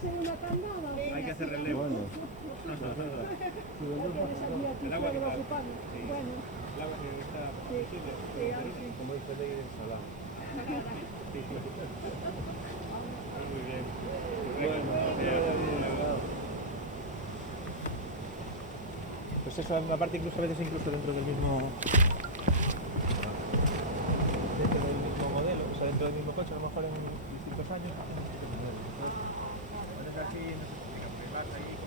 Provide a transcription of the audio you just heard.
segunda tanda. Hay que hacer relevo. Bueno. El agua que está. Bueno, El agua que está posible. Como dice ley del salado. Muy bien. Pues eso, aparte incluso a veces dentro del mismo modelo, o sea, dentro del mismo coche, a lo mejor en distintos años. Pones aquí, no sé, vas ahí.